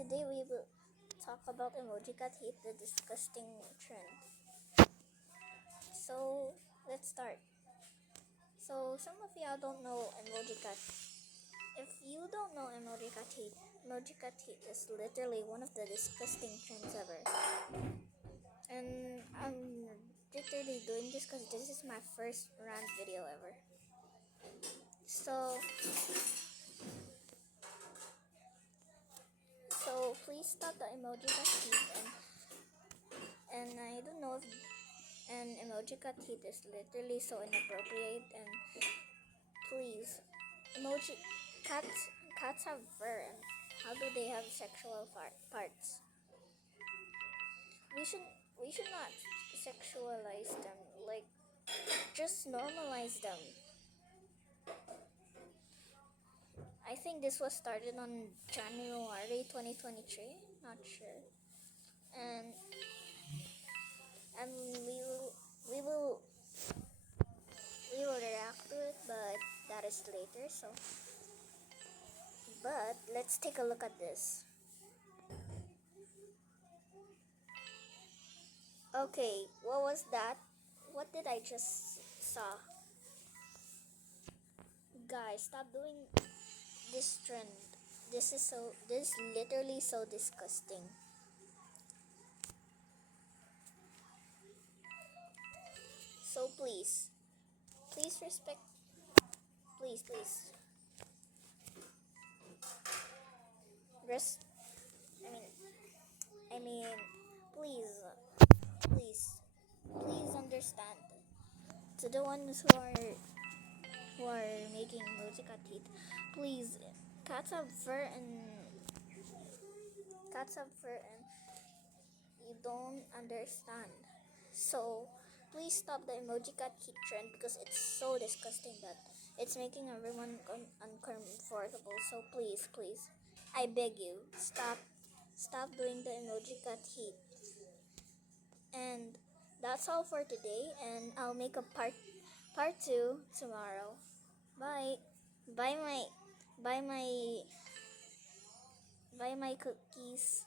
today we will talk about emoji cat hate, the disgusting trend. So let's start. So some of y'all don't know emoji cat. If you don't know emoji cat hate is literally one of the disgusting trends ever. And I'm literally doing this because this is my first rant video ever. So please stop the emoji cat hate and I don't know if an emoji cat hate is literally so inappropriate, and please, emoji cats have fur, and how do they have sexual parts? We should not sexualize them, like just normalize them. I think this was started on January 2023, not sure. And and we will we will react to it, but that is later. But let's take a look at this. Okay, what was that? What did I just saw? Guys, stop doing this trend. This is literally so disgusting. So please respect. Please. Rest. I mean, I mean, please, please understand. To the ones who are making emoji cat teeth, please, cats have fur and you don't understand. So please stop the emoji cat heat trend because it's so disgusting that it's making everyone uncomfortable. So please, I beg you, stop doing the emoji cat heat. And that's all for today, and I'll make a part 2 tomorrow. Bye. Bye my buy my cookies.